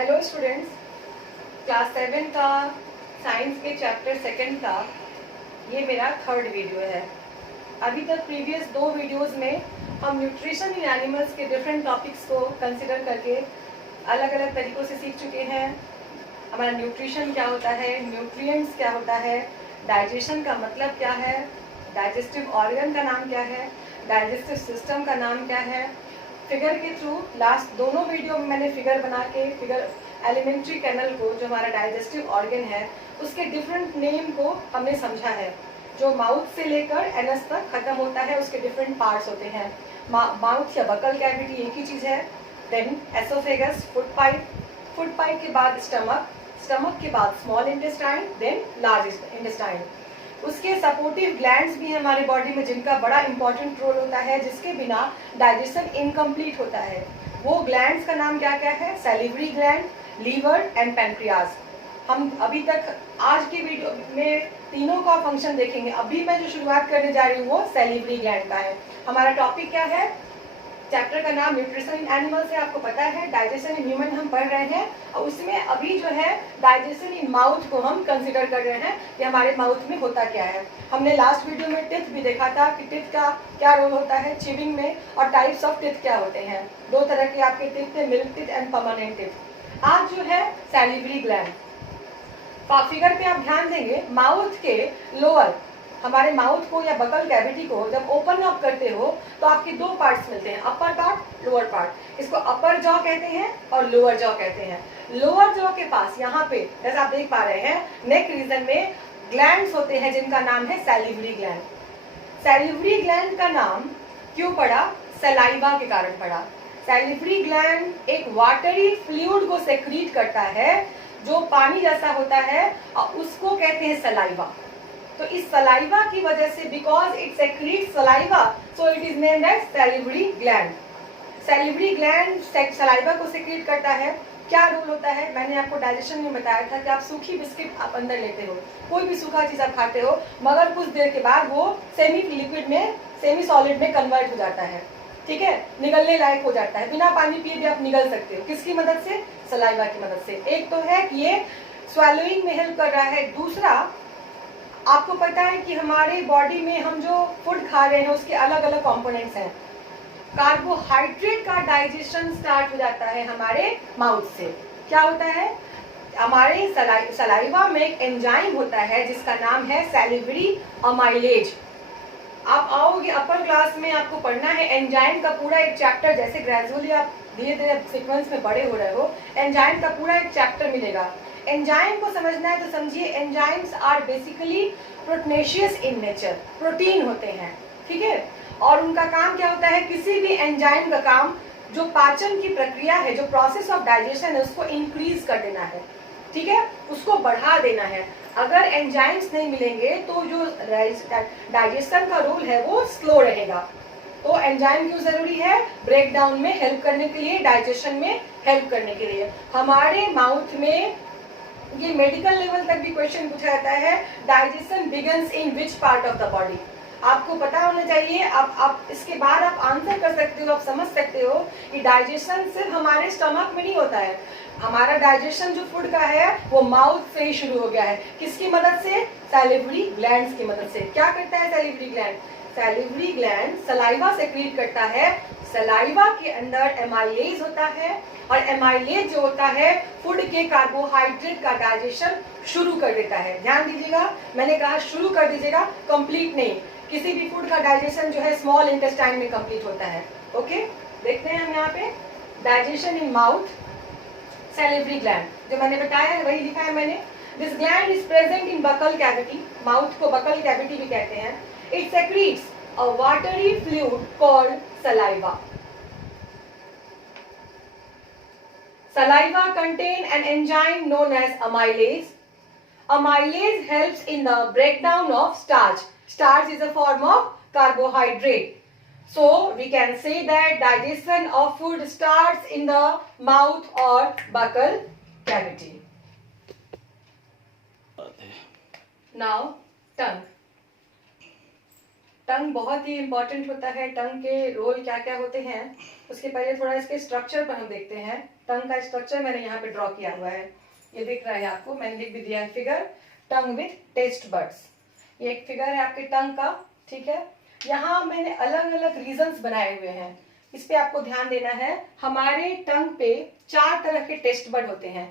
Hello students, class 7 का science के chapter 2 का ये मेरा 3rd वीडियो है। अभी तक प्रीवियस 2 वीडियोस में हम न्यूट्रिशन इन एनिमल्स के डिफरेंट टॉपिक्स को कंसिडर करके अलग अलग तरीक़ों से सीख चुके हैं। हमारा न्यूट्रिशन क्या होता है, न्यूट्रिएंट्स क्या होता है, डाइजेशन का मतलब क्या है, डाइजेस्टिव ऑर्गन का नाम क्या है, डाइजेस्टिव सिस्टम का नाम क्या है। फिगर के थ्रू लास्ट दोनों वीडियो में मैंने फिगर बना के फिगर एलिमेंट्री कैनल को, जो हमारा डाइजेस्टिव ऑर्गन है, उसके डिफरेंट नेम को हमने समझा है। जो माउथ से लेकर एनस तक खत्म होता है, उसके डिफरेंट पार्ट्स होते हैं। माउथ या बकल कैविटी एक ही चीज़ है। देन एसोफेगस, फूड पाइप के बाद स्टमक के बाद small intestine, then large intestine. उसके सपोर्टिव ग्लैंड्स भी हैं हमारे बॉडी में, जिनका बड़ा इंपॉर्टेंट रोल होता है, जिसके बिना डाइजेशन इनकम्प्लीट होता है। वो ग्लैंड्स का नाम क्या क्या है? Salivary gland, liver and pancreas. हम अभी तक आज की वीडियो में तीनों का फंक्शन देखेंगे। अभी मैं जो शुरुआत करने जा रही हूँ वो सैलिवरी ग्लैंड का है। हमारा टॉपिक क्या है? चैप्टर का नाम न्यूट्रिशन इन एनिमल्स है, आपको पता है। डाइजेशन इन ह्यूमन हम पढ़ रहे हैं, और उसमें अभी जो है डाइजेशन इन माउथ को हम कंसिडर कर रहे हैं कि हमारे माउथ में होता क्या है। हमने लास्ट वीडियो में टिथ भी देखा था कि टिथ का क्या रोल होता है च्यूइंग में, और टाइप्स ऑफ टिथ क्या होते हैं। 2 तरह के आपके टिथ थे, milk teeth and permanent teeth. आज जो है सैलिवरी ग्लैंड। फिगर पे आप ध्यान देंगे, माउथ के लोअर, हमारे माउथ को या बकल कैविटी को जब ओपन अप करते हो तो आपके 2 पार्ट्स मिलते हैं, अपर पार्ट, लोअर पार्ट। इसको अपर जॉ कहते हैं और लोअर जॉ कहते हैं। लोअर जॉ के पास यहाँ पे जैसे आप देख पा रहे हैं, नेक रीजन में ग्लैंड्स होते हैं जिनका नाम है सैलिवरी ग्लैंड। सैलिवरी ग्लैंड का नाम क्यों पड़ा? सलाइवा के कारण पड़ा। सैलिवरी ग्लैंड एक वाटरी फ्लूइड को सेक्रीट करता है जो पानी जैसा होता है, और उसको कहते हैं सलाइवा। तो इस सलाइवा की वजह से, because it secretes saliva, so it is named as salivary gland. Salivary gland saliva को सेक्रीट करता है। क्या रोल होता है? मैंने आपको डाइजेशन में बताया था कि आप सूखी बिस्किट आप अंदर लेते हो, कोई भी सूखा चीज आप खाते हो, मगर कुछ देर के बाद वो सेमी लिक्विड में, सेमी सॉलिड में कन्वर्ट हो जाता है, ठीक है, निगलने लायक हो जाता है। बिना पानी पिए भी आप निगल सकते हो। किसकी मदद से? सलाइवा की मदद से। एक तो है कि ये स्वैलोइंग में हेल्प कर रहा है। दूसरा, आपको पता है कि हमारे बॉडी में हम जो फूड खा रहे हैं उसके अलग अलग कंपोनेंट्स हैं। कार्बोहाइड्रेट का डाइजेशन स्टार्ट हो जाता है हमारे माउथ से। क्या होता है? हमारे सलाइवा में एक एंजाइम होता है जिसका नाम है सैलिवरी अमाइलेज। आप आओगे अपर क्लास में, आपको पढ़ना है एंजाइम का पूरा एक चैप्टर। जैसे ग्रेजुअली आप धीरे धीरे सीक्वेंस में बड़े हो रहे हो, एंजाइम का पूरा एक चैप्टर मिलेगा। एंजाइम को समझना है तो समझिए, enzymes are basically proteinaceous in nature, protein होते हैं, ठीक है। और उनका काम क्या होता है? किसी भी एंजाइम का काम जो पाचन की प्रक्रिया है, जो प्रोसेस ऑफ डाइजेशन है, उसको इंक्रीज कर देना है, ठीक है, उसको बढ़ा देना है। अगर एंजाइम्स नहीं मिलेंगे तो जो डाइजेशन का रोल है वो स्लो रहेगा। तो एंजाइम क्यों जरूरी है? ब्रेक डाउन में हेल्प करने के लिए, डाइजेशन में हेल्प करने के लिए। हमारे माउथ में ये मेडिकल लेवल तक भी क्वेश्चन पूछा जाता है, digestion begins in which part of the body. आपको पता होना चाहिए। आप इसके बाद आप आंसर कर सकते हो, आप समझ सकते हो कि डाइजेशन सिर्फ हमारे स्टमक में नहीं होता है। हमारा डाइजेशन जो फूड का है वो माउथ से ही शुरू हो गया है। किसकी मदद से? सैलिवरी ग्लैंड्स की मदद से। क्या करता है salivary gland? Salivary gland saliva secrete करता है। सलाइवा के अंदर एमाइलेज होता है, और एमाइलेज जो होता है फूड के कार्बोहाइड्रेट का डाइजेशन शुरू कर देता है। ध्यान दीजिएगा, मैंने कहा शुरू कर दीजिएगा, कंप्लीट नहीं। किसी भी फूड का डाइजेशन जो है स्मॉल इंटेस्टाइन में कंप्लीट होता है। ओके, देखते हैं हम यहाँ पे digestion in mouth, salivary gland. जो मैंने बताया है वही लिखा है मैंने। This gland is present in buccal cavity. Mouth को बकल कैविटी भी कहते हैं। It secretes a watery fluid called saliva. Saliva contain an enzyme known as amylase. Amylase helps in the breakdown of starch. Starch is a form of carbohydrate. So we can say that digestion of food starts in the mouth or buccal cavity. Now tongue. टंग बहुत ही important होता है। टंग के role क्या क्या होते हैं उसके पहले थोड़ा इसके स्ट्रक्चर पर हम देखते हैं। टंग का स्ट्रक्चर मैंने यहाँ पे ड्रॉ किया हुआ है, ये दिख रहा है आपको, मैंने लिख भी दिया है figure, tongue with taste buds. ये एक फिगर है आपके टंग का, ठीक है। यहाँ मैंने अलग अलग रीजन्स बनाए हुए हैं, इस पे आपको ध्यान देना है। हमारे टंग पे 4 तरह के टेस्ट बड होते हैं।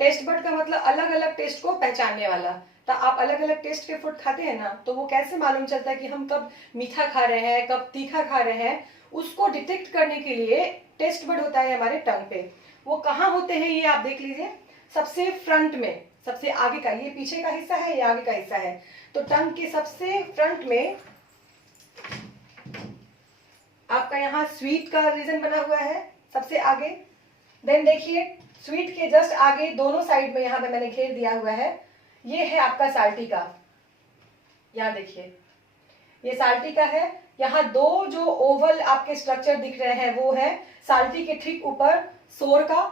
टेस्ट बड का मतलब अलग अलग टेस्ट को पहचानने वाला। तो आप अलग अलग टेस्ट के फूड खाते हैं ना, तो वो कैसे मालूम चलता है कि हम कब मीठा खा रहे हैं, कब तीखा खा रहे हैं, उसको डिटेक्ट करने के लिए टेस्ट बड होता है हमारे टंग पे। वो कहाँ होते हैं ये आप देख लीजिए, सबसे फ्रंट में, सबसे आगे का, ये पीछे का हिस्सा है, ये आगे का हिस्सा है। तो टंग के सबसे फ्रंट में आपका यहाँ स्वीट का रीजन बना हुआ है सबसे आगे। देन देखिए स्वीट के जस्ट आगे दोनों साइड में यहाँ पे मैंने घेर दिया हुआ है, ये है आपका साल्टी का। यहाँ देखिए ये साल्टी का है। यहाँ 2 जो ओवल आपके स्ट्रक्चर दिख रहे हैं वो है साल्टी के ठीक ऊपर सोर का,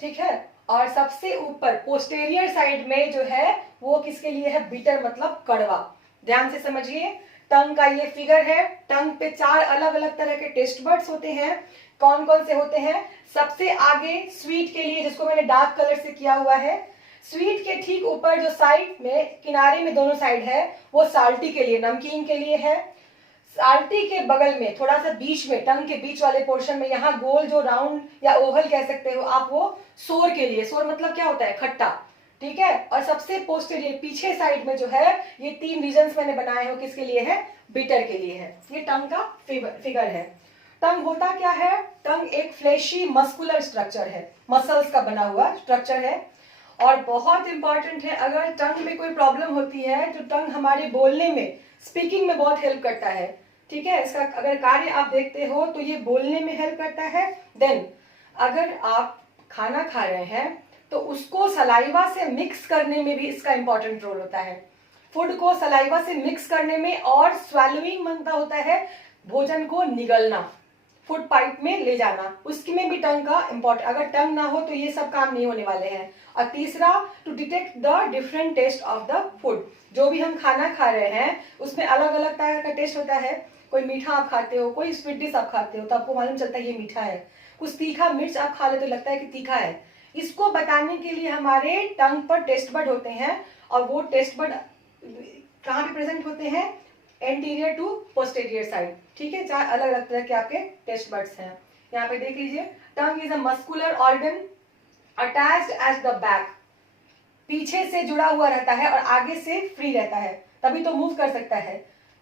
ठीक है। और सबसे ऊपर पोस्टेरियर साइड में जो है वो किसके लिए है, बिटर मतलब कड़वा। ध्यान से समझिए, टंग का ये फिगर है। टंग पे 4 अलग अलग तरह के टेस्ट बड्स होते हैं। कौन कौन से होते हैं, सबसे आगे स्वीट के लिए, जिसको मैंने डार्क कलर से किया हुआ है। स्वीट के ठीक ऊपर जो साइड में किनारे में दोनों साइड है वो साल्टी के लिए, नमकीन के लिए है। साल्टी के बगल में थोड़ा सा बीच में, टंग के बीच वाले पोर्शन में, यहाँ गोल जो राउंड या ओवल कह सकते हो आप, वो सोर के लिए। सोर मतलब क्या होता है, खट्टा, ठीक है। और सबसे पोस्टेरियर पीछे साइड में जो है ये 3 रीजन्स मैंने बनाए हो, किसके लिए है, बीटर के लिए है। ये टंग का फिगर है। टंग होता क्या है, टंग एक फ्लैशी मस्कुलर स्ट्रक्चर है, मसल्स का बना हुआ स्ट्रक्चर है। और बहुत इंपॉर्टेंट है, अगर टंग में कोई प्रॉब्लम होती है तो टंग हमारे बोलने में, स्पीकिंग में बहुत हेल्प करता है, ठीक है। इसका अगर कार्य आप देखते हो तो ये बोलने में हेल्प करता है। देन अगर आप खाना खा रहे हैं तो उसको सलाइवा से मिक्स करने में भी इसका इंपॉर्टेंट रोल होता है। फूड को सलाइवा से मिक्स करने में, और स्वैलोइंग मतलब होता है भोजन को निगलना, फूड पाइप में ले जाना, उसकी में भी टंग का इंपॉर्टेंट। अगर टंग ना हो तो ये सब काम नहीं होने वाले हैं। और तीसरा, to detect the different taste of the food. जो भी हम खाना खा रहे हैं उसमें अलग अलग तरह का टेस्ट होता है। कोई मीठा आप खाते हो, कोई स्वीट डिश आप खाते हो तो आपको मालूम चलता है ये मीठा है। कुछ तीखा मिर्च आप खा लेते तो लगता है कि तीखा है। इसको बताने के लिए हमारे टंग पर टेस्ट बड होते हैं। और वो टेस्ट बड कहाँ पे प्रेजेंट होते हैं, एंटीरियर टू पोस्टेरियर साइड, ठीक है। 4 अलग अलग तरह के आपके टेस्ट बड्स हैं। यहाँ पे देख लीजिए, tongue is a muscular organ attached at the back, पीछे से जुड़ा हुआ रहता है और आगे से फ्री रहता है, तभी तो मूव कर सकता है।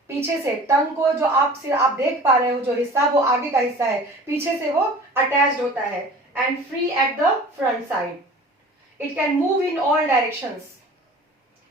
पीछे से टंग को जो आप देख पा रहे हो जो हिस्सा, वो आगे का हिस्सा है, पीछे से वो अटैच्ड होता है and free at the front side. It can move in all directions.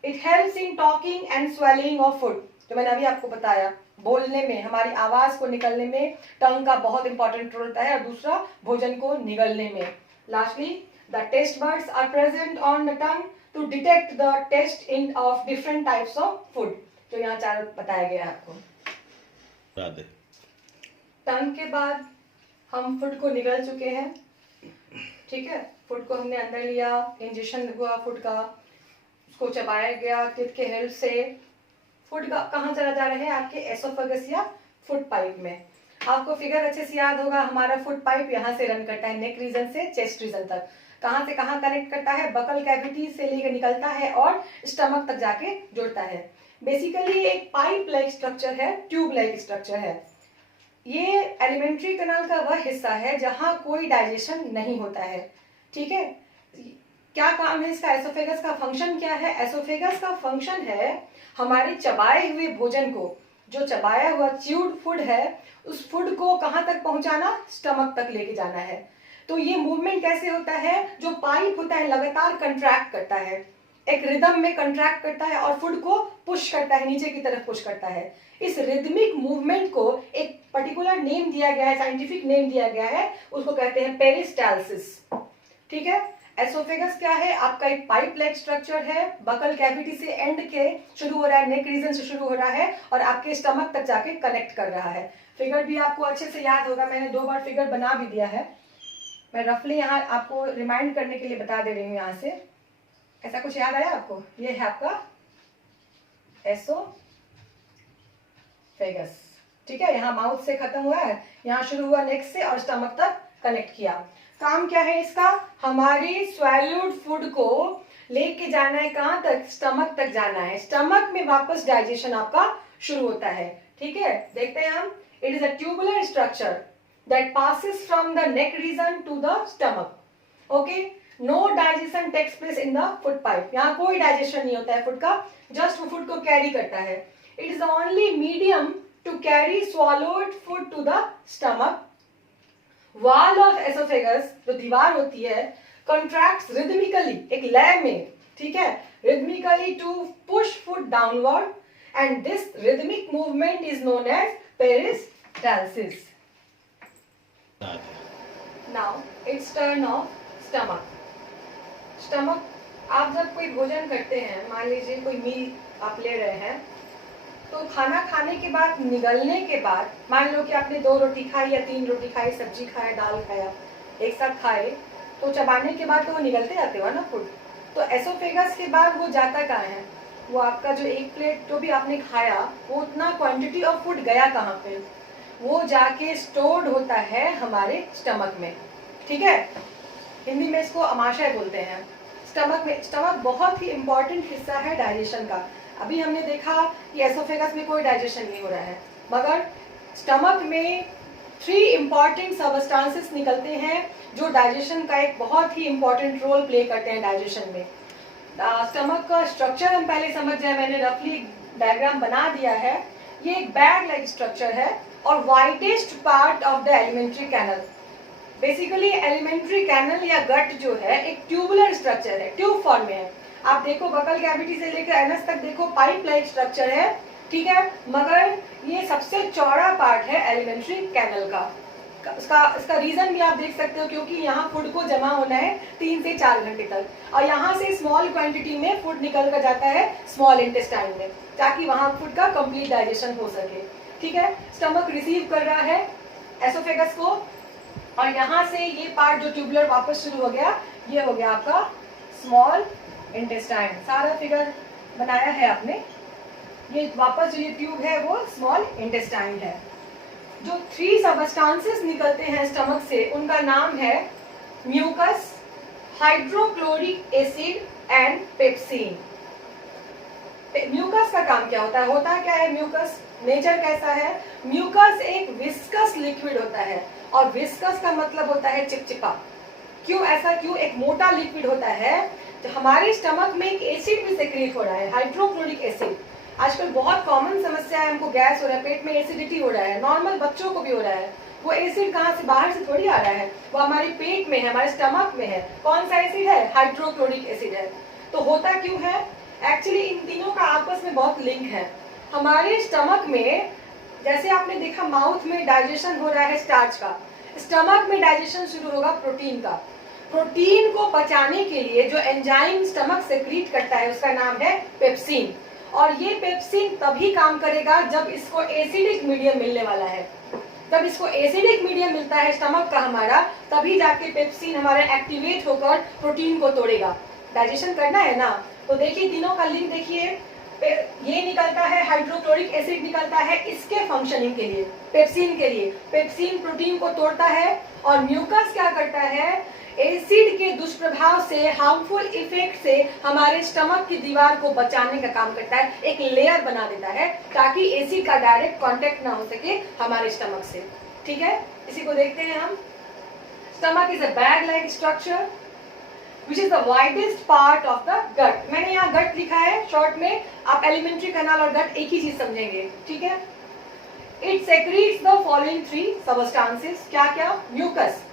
It helps in talking and swelling of food, जो मैंने अभी आपको बताया, बोलने में, हमारी आवाज को निकलने में टंग का बहुत इंपॉर्टेंट रोल होता है। और दूसरा, भोजन को निगलने में। Lastly, the taste buds are present on the tongue to detect the taste in of different types of food, जो यहाँ 4 बताया गया है आपको। टंग के बाद हम फूड को निगल चुके हैं, ठीक है। फूड को हमने अंदर लिया, इंजेक्शन हुआ फूड का, उसको चबाया गया टिप के हेल्प से। फूड कहाँ चला जा रहा है, आपके एसोफेगस या फूड पाइप में। आपको फिगर अच्छे से याद होगा, हमारा फूड पाइप यहाँ से रन करता है, नेक रीजन से चेस्ट रीजन तक। कहाँ से कहाँ कनेक्ट करता है, बकल कैविटी से लेकर निकलता है और स्टमक तक जाके जुड़ता है। बेसिकली एक पाइप लाइक स्ट्रक्चर है, ट्यूब लाइक स्ट्रक्चर है। ये एलिमेंट्री कैनाल का वह हिस्सा है जहां कोई डाइजेशन नहीं होता है, ठीक है। क्या काम है इसका, एसोफेगस का फंक्शन क्या है। एसोफेगस का फंक्शन है हमारे चबाए हुए भोजन को, जो चबाया हुआ च्यूड फूड है, उस फूड को कहां तक पहुंचाना, स्टमक तक लेके जाना है। तो ये मूवमेंट कैसे होता है, जो पाइप होता है लगातार कंट्रैक्ट करता है, एक रिदम में कंट्रैक्ट करता है और फूड को पुश करता है, नीचे की तरफ पुश करता है। इस रिदमिक मूवमेंट को एक पर्टिकुलर नेम दिया गया है, साइंटिफिक नेम दिया गया है, उसको कहते हैं पेरिस्टाल्सिस, ठीक है। एसोफेगस क्या है, आपका एक पाइप लाइक स्ट्रक्चर है, बकल कैविटी से एंड के शुरू हो रहा है, नेक रीजन से शुरू हो रहा है और आपके स्टमक तक जाके कनेक्ट कर रहा है। फिगर भी आपको अच्छे से याद होगा, मैंने 2 बार फिगर बना भी दिया है। मैं रफली यहाँ आपको रिमाइंड करने के लिए बता दे रही हूँ। यहाँ से ऐसा कुछ याद आया आपको, ये है आपका एसोफेगस, ठीक है। यहाँ माउथ से खत्म हुआ है, यहाँ शुरू हुआ नेक से और स्टमक तक कनेक्ट किया। काम क्या है इसका? हमारे स्वैल्यूड फूड को लेके जाना है कहाँ तक? स्टमक तक जाना है। स्टमक में वापस डाइजेशन आपका शुरू होता है। ठीक है, देखते हैं हम। It is a tubular structure that passes from the neck region to the stomach. Okay, no digestion takes place in the food pipe. यहाँ कोई डाइजेशन नहीं होता है फूड का, जस्ट वो फूड को कैरी करता है। It is the only medium to carry swallowed food to the stomach. Wall of oesophagus, जो दीवार होती है, contracts rhythmically, एक लय में, ठीक है, rhythmically to push food downward, and this rhythmic movement is known as peristalsis. Now it's turn of stomach. Stomach, आप जब कोई भोजन करते हैं, मान लीजिए कोई मील आप ले रहे हैं, तो खाना खाने के बाद, निगलने के बाद, मान लो कि आपने 2 रोटी खाई या 3 रोटी खाई, सब्जी खाया, दाल खाया, एक साथ खाए, तो चबाने के बाद तो वो निकलते जाते हो ना फूड। तो एसोफेगस के बाद वो जाता कहाँ है? वो आपका जो एक प्लेट जो भी आपने खाया, वो उतना क्वांटिटी ऑफ फूड गया कहाँ पे? वो जाके स्टोर्ड होता है हमारे स्टमक में। ठीक है, हिंदी में इसको अमाशय बोलते हैं। स्टमक में, स्टमक बहुत ही इंपॉर्टेंट हिस्सा है डाइजेशन का। अभी हमने देखा कि एसोफेगस में कोई डाइजेशन नहीं हो रहा है, मगर स्टमक में 3 इंपॉर्टेंट सबस्टांसेस निकलते हैं जो डाइजेशन का एक बहुत ही इंपॉर्टेंट रोल प्ले करते हैं डाइजेशन में। स्टमक का स्ट्रक्चर हम पहले समझ जाए, मैंने रफली डायग्राम बना दिया है। ये एक बैग लाइक स्ट्रक्चर है और widest part of the alimentary canal. Basically alimentary canal या गट जो है एक ट्यूबुलर स्ट्रक्चर है, ट्यूब फॉर्म में है। आप देखो बकल कैविटी से लेकर एनस तक देखो पाइप लाइक स्ट्रक्चर है, ठीक है, मगर ये सबसे चौड़ा पार्ट है एलिमेंट्री कैनल का। इसका रीजन भी आप देख सकते हो, क्योंकि यहाँ फूड को जमा होना है 3 से 4 घंटे तक, और यहाँ से स्मॉल क्वांटिटी में फूड निकल कर जाता है स्मॉल इंटेस्टाइन में, ताकि वहाँ फूड का कंप्लीट डाइजेशन हो सके। ठीक है, स्टमक रिसीव कर रहा है एसोफेगस को, और यहाँ से ये पार्ट जो ट्यूबुलर वापस शुरू हो गया, ये हो गया आपका स्मॉल इंटेस्टाइन। सारा फिगर बनाया है आपने। ये वापस जो ये ट्यूब है वो स्मॉल इंटेस्टाइन है। जो 3 सबस्टांसेस निकलते हैं स्टमक से, उनका नाम है mucus, hydrochloric acid and pepsin. Mucus का काम क्या होता है? होता क्या है म्यूकस? नेचर कैसा है? म्यूकस एक विस्कस लिक्विड होता है, और विस्कस का मतलब होता है चिपचिपा। क्यों ऐसा? क्यों? एक मोटा लिक्विड होता है। तो हमारे स्टमक में एक एसिड भी सेक्रेट हो रहा है, हाइड्रोक्लोरिक एसिड। आजकल बहुत कॉमन समस्या है, हमको गैस हो रहा है, पेट में एसिडिटी हो रहा है, नॉर्मल बच्चों को भी हो रहा है। वो एसिड कहाँ से? बाहर से थोड़ी आ रहा है, वो हमारे पेट में है, हमारे स्टमक में है। कौन सा एसिड है? हाइड्रोक्लोरिक एसिड है। तो होता क्यों है? एक्चुअली इन तीनों का आपस में बहुत लिंक है। हमारे स्टमक में, जैसे आपने देखा माउथ में डाइजेशन हो रहा है स्टार्च का, स्टमक में डाइजेशन शुरू होगा प्रोटीन का। प्रोटीन को पचाने के लिए जो एंजाइम स्टमक सेक्रीट करता है उसका नाम है पेप्सिन, और ये पेप्सिन तभी काम करेगा जब इसको एसिडिक मीडियम मिलने वाला है। जब इसको एसिडिक मीडियम मिलता है स्टमक का हमारा, तभी जाके पेप्सिन हमारा एक्टिवेट होकर प्रोटीन को तोड़ेगा। डाइजेशन करना है ना, तो देखिए तीनों का लिंक देखिए। ये निकलता है, हाइड्रोक्लोरिक एसिड निकलता है इसके फंक्शनिंग के लिए, पेप्सिन के लिए। पेप्सिन प्रोटीन को तोड़ता है, और म्यूकस क्या करता है? एसिड के दुष्प्रभाव से, हार्मफुल इफेक्ट से हमारे स्टमक की दीवार को बचाने का काम करता है, एक लेयर बना देता है ताकि एसिड का डायरेक्ट कांटेक्ट ना हो सके हमारे स्टमक से। ठीक है, इसी को देखते हैं हम। Stomach is a bag like structure which is the widest part of the gut. मैंने यहाँ गट लिखा है शॉर्ट में, आप एलिमेंट्री कैनाल और गट एक ही चीज समझेंगे। ठीक है, it secretes the following 3 substances. क्या क्या? म्यूकस।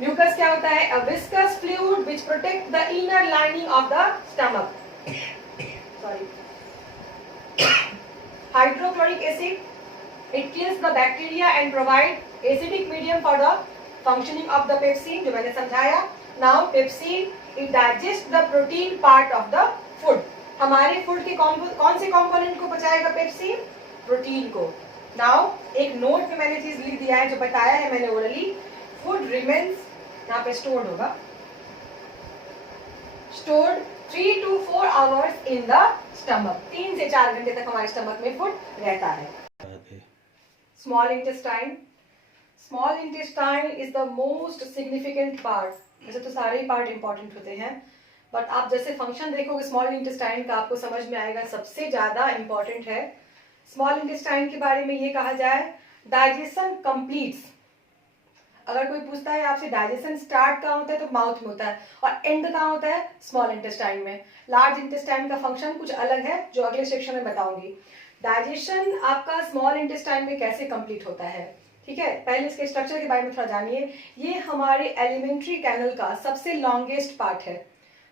म्यूकस क्या होता है? A viscous fluid which protects the inner lining of the stomach. Sorry. Hydrochloric acid, it kills the bacteria and provide acidic medium for the functioning of the pepsin, जो मैंने समझाया। Now pepsin, it digests the protein part of the food. हमारे food के कौन से component को पचाएगा pepsin? Protein को। Now एक नोट पे मैंने चीज लिख दिया है जो बताया है मैंने ओरली। फूड रिमेन्स, यहाँ पे स्टोर्ड होगा, stored 3 to 4 hours in the stomach. 3 से 4 घंटे तक हमारे स्टमक में फूड रहता है। Small intestine, small intestine is the most significant part. वैसे तो सारे ही पार्ट इंपॉर्टेंट होते हैं, बट आप जैसे फंक्शन देखोगे स्मॉल इंटेस्टाइन का आपको समझ में आएगा सबसे ज़्यादा इंपॉर्टेंट है। स्मॉल इंटेस्टाइन के बारे में ये कहा जाए, डाइजेशन कंप्लीट्स। अगर कोई पूछता है आपसे डाइजेशन स्टार्ट कहाँ होता है, तो माउथ में होता है, और एंड कहाँ होता है, स्मॉल इंटेस्टाइन में। लार्ज इंटेस्टाइन का फंक्शन कुछ अलग है, जो अगले सेक्शन में बताऊंगी। डाइजेशन आपका स्मॉल इंटेस्टाइन में कैसे कंप्लीट होता है, ठीक है। पहले इसके स्ट्रक्चर के बारे में थोड़ा जानिए। ये हमारे एलिमेंट्री कैनल का सबसे लॉन्गेस्ट पार्ट है।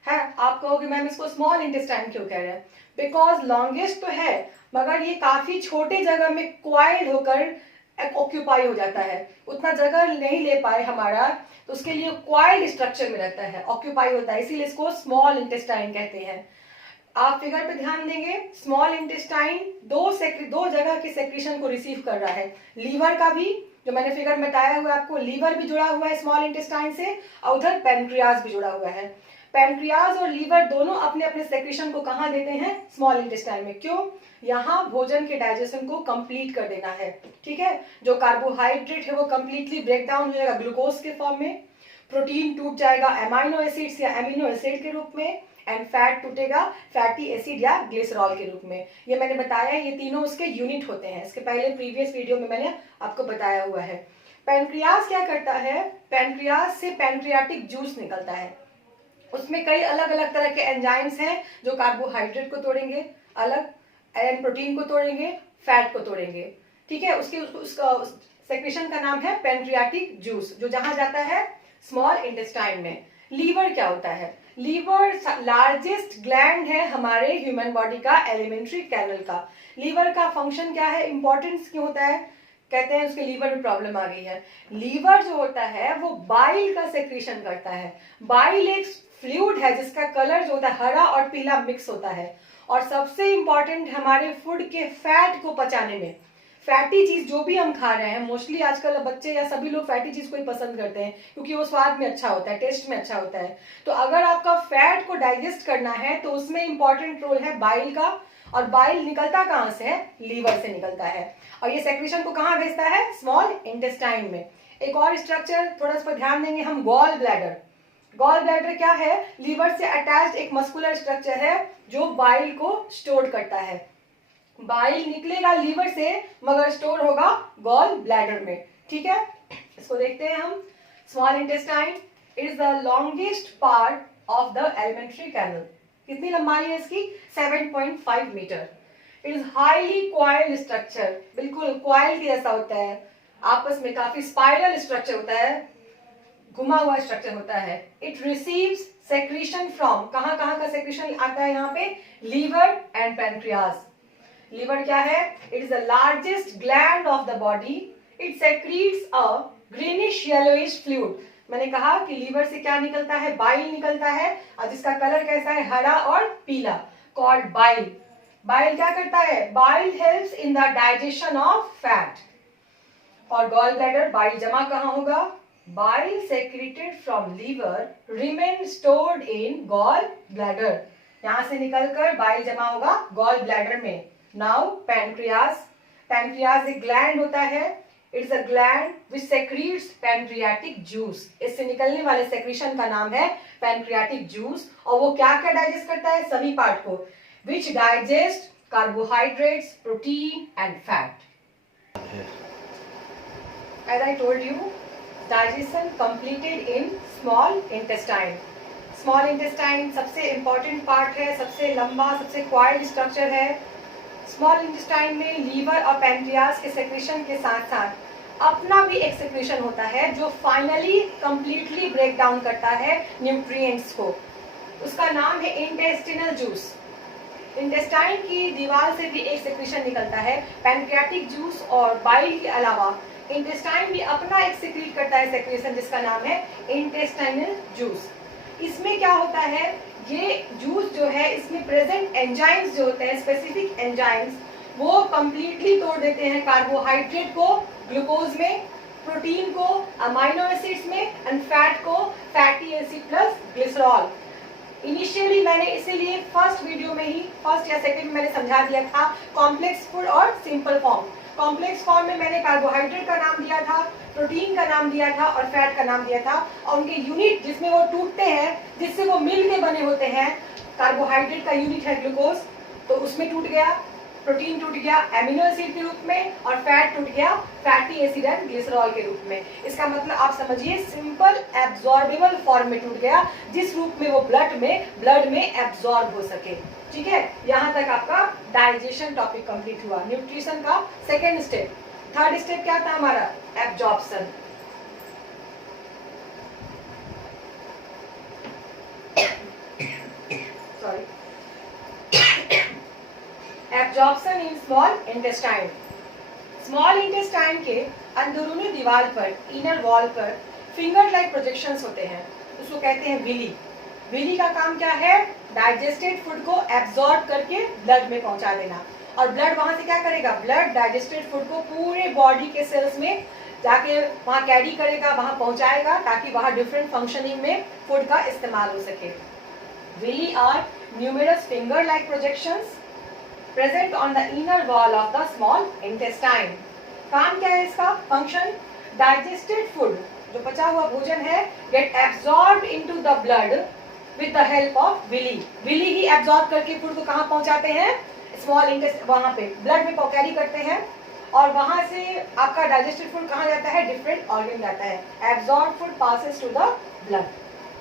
आप कहोगे मैम इसको स्मॉल इंटेस्टाइन क्यों कह रहे हैं? बिकॉज लॉन्गेस्ट तो है, मगर ये काफी छोटे जगह में क्वाइल होकर ऑक्यूपाई हो जाता है। उतना जगह नहीं ले पाए हमारा, तो उसके लिए क्वाइल स्ट्रक्चर में रहता है, ऑक्यूपाई होता है, इसीलिए इसको स्मॉल इंटेस्टाइन कहते हैं। आप फिगर पे ध्यान देंगे, स्मॉल इंटेस्टाइन दो जगह के सेक्रेशन को रिसीव कर रहा है। लीवर का भी, जो मैंने फिगर में बताया हुआ है आपको, लीवर भी जुड़ा हुआ है स्मॉल इंटेस्टाइन से, और उधर पैनक्रियाज भी जुड़ा हुआ है। पैनक्रियाज और लीवर दोनों अपने अपने सेक्रेशन को कहाँ देते हैं, स्मॉल इंटेस्टाइन में। क्यों? यहाँ भोजन के डाइजेशन को कंप्लीट कर देना है, ठीक है। जो कार्बोहाइड्रेट है वो कंप्लीटली ब्रेक डाउन हो जाएगा ग्लूकोज के फॉर्म में, प्रोटीन टूट जाएगा अमाइनो एसिड्स या एमिनो एसिड के रूप में, एंड फैट टूटेगा फैटी एसिड या ग्लिसरॉल के रूप में। ये मैंने बताया, ये तीनों उसके यूनिट होते हैं। इसके पहले प्रीवियस वीडियो में मैंने आपको बताया हुआ है। पैनक्रियाज क्या करता है, पैनक्रियाज से पैनक्रियाटिक जूस निकलता है। उसमें कई अलग अलग तरह के एंजाइम्स हैं जो कार्बोहाइड्रेट को तोड़ेंगे अलग, एंड प्रोटीन को तोड़ेंगे, फैट को तोड़ेंगे, ठीक है। उसका सेक्रेशन का नाम है पैनक्रियाटिक जूस, जो जहां जाता है स्मॉल इंटेस्टाइन में। लीवर क्या होता है? लीवर लार्जेस्ट ग्लैंड है हमारे ह्यूमन बॉडी का, एलिमेंट्री कैनल का। लीवर का फंक्शन क्या है, इंपॉर्टेंस क्यों होता है? कहते हैं उसके लीवर में प्रॉब्लम आ गई है। लीवर जो होता है वो बाइल का सेक्रेशन करता है। बाइल एक फ्लूइड है जिसका कलर जो होता है हरा और पीला मिक्स होता है, और सबसे इंपॉर्टेंट हमारे फूड के फैट को पचाने में। फैटी चीज जो भी हम खा रहे हैं, मोस्टली आजकल बच्चे या सभी लोग फैटी चीज को ही पसंद करते हैं, क्योंकि वो स्वाद में अच्छा होता है, टेस्ट में अच्छा होता है। तो अगर आपका फैट को डाइजेस्ट करना है तो उसमें इंपॉर्टेंट रोल है बाइल का, और बाइल निकलता कहाँ से है, लीवर से निकलता है, और ये सेक्रेशन को कहाँ भेजता है, स्मॉल इंटेस्टाइन में। एक और स्ट्रक्चर थोड़ा इस पर ध्यान देंगे हम, गॉल ब्लैडर। गॉल ब्लैडर क्या है, लीवर से अटैच्ड एक मस्कुलर स्ट्रक्चर है जो बाइल को स्टोर करता है। बाइल निकलेगा लीवर से, मगर स्टोर होगा गॉल ब्लैडर में, ठीक है। इसको देखते हैं हम। Small intestine is the longest part of the alimentary canal. कितनी लंबाई है इसकी, 7.5 metre. It is highly coiled structure, बिल्कुल क्वाइल के जैसा होता है, आपस में काफी स्पाइरल स्ट्रक्चर होता है, घुमा हुआ स्ट्रक्चर होता है। इट रिसीव्स सेक्रेशन फ्रॉम, कहाँ कहाँ का सेक्रेशन आता है यहाँ पे, लीवर एंड पैनक्रियाज। लीवर क्या है, it is the largest gland of the body. It secretes a greenish yellowish fluid. मैंने कहा कि लीवर से क्या निकलता है, बाइल निकलता है, और जिसका कलर कैसा है, हरा और पीला, कॉल्ड बाइल। बाइल क्या करता है, bile helps in the digestion of fat. और गॉल ब्लैडर, बाइल जमा कहाँ होगा, bile secreted from liver remain stored in gall bladder. यहां से निकलकर बाइल जमा होगा गॉल ब्लैडर में। नाउ पैनक्रियाज, पैनक्रियाज एक ग्लैंड होता है। It's a gland which secretes pancreatic juice. इससे निकलने वाले सेक्रेशन का नाम है पैनक्रियाटिक जूस, और वो क्या क्या डाइजेस्ट करता है, सभी पार्ट को, which digest carbohydrates, protein and fat. As I told you, digestion completed in small intestine. Small intestine सबसे इंपॉर्टेंट पार्ट है, सबसे लंबा, सबसे क्वाइल्ड स्ट्रक्चर है। स्मॉल इंटेस्टाइन में लीवर और पैनक्रियाज के सेक्रेशन के साथ साथ अपना भी एक सेक्रेशन होता है जो फाइनली कंप्लीटली ब्रेक डाउन करता है न्यूट्रिएंट्स को। उसका नाम है इंटेस्टिनल जूस। इंटेस्टाइन की दीवार से भी एक सेक्रेशन निकलता है, पैनक्रियाटिक जूस और बाइल के अलावा इंटेस्टाइन भी अपना एक सीक्रेट करता है सेक्रेशन, जिसका नाम है इंटेस्टाइनल जूस। इसमें क्या होता है, ये जूस जो है इसमें प्रेजेंट एंजाइम्स जो होते हैं, स्पेसिफिक एंजाइम्स, वो कंप्लीटली तोड़ देते हैं कार्बोहाइड्रेट को ग्लूकोज में, प्रोटीन को अमाइनो एसिड्स में, एंड फैट को fatty acid plus glycerol. Initially मैंने इसीलिए फर्स्ट वीडियो में ही, फर्स्ट या सेकंड में मैंने समझा दिया था कॉम्प्लेक्स फूड और सिंपल फॉर्म। कॉम्प्लेक्स फॉर्म में मैंने कार्बोहाइड्रेट का नाम दिया था, प्रोटीन का नाम दिया था और फैट का नाम दिया था, और उनके यूनिट जिसमें वो टूटते हैं, जिससे वो मिल के बने होते हैं, कार्बोहाइड्रेट का यूनिट है ग्लूकोज, तो उसमें टूट गया, प्रोटीन टूट गया एमिनो एसिड के रूप में, और फैट टूट गया फैटी एसिड एंड ग्लिसरॉल के रूप में। इसका मतलब आप समझिए सिंपल एब्जॉर्बेबल फॉर्म में टूट गया, जिस रूप में वो ब्लड में एब्जॉर्ब हो सके। ठीक है, यहाँ तक आपका डाइजेशन टॉपिक कंप्लीट हुआ, न्यूट्रिशन का सेकेंड स्टेप। थर्ड स्टेप क्या था हमारा? Absorption. Sorry, absorption in small intestine. Small intestine के अंदरूनी दीवार पर, इनर वॉल पर फिंगर लाइक प्रोजेक्शंस होते हैं, उसको कहते हैं विली। विली का काम क्या है? डाइजेस्टेड फूड को एब्जॉर्ब करके ब्लड में पहुंचा देना, और ब्लड वहां से क्या करेगा? ब्लड डाइजेस्टेड फूड को पूरे बॉडी के सेल्स में जाके वहां कैरी करेगा, वहां पहुंचाएगा, ताकि वहां डिफरेंट फंक्शनिंग में फूड का इस्तेमाल हो सके। Villi are numerous finger like projections present on the inner wall of the small intestine। काम क्या है इसका? फंक्शन, digested food, जो पचा हुआ भोजन है, get absorbed into the blood with the help of villi। villi he absorb करके फूड को कहाँ पहुंचाते हैं? स्मॉल इंटेस्टाइन, वहां पे ब्लड में कैरी करते हैं, और वहां से आपका डाइजेस्टेड फूड कहाँ जाता है? डिफरेंट ऑर्गन जाता है। Absorb food passes to the blood।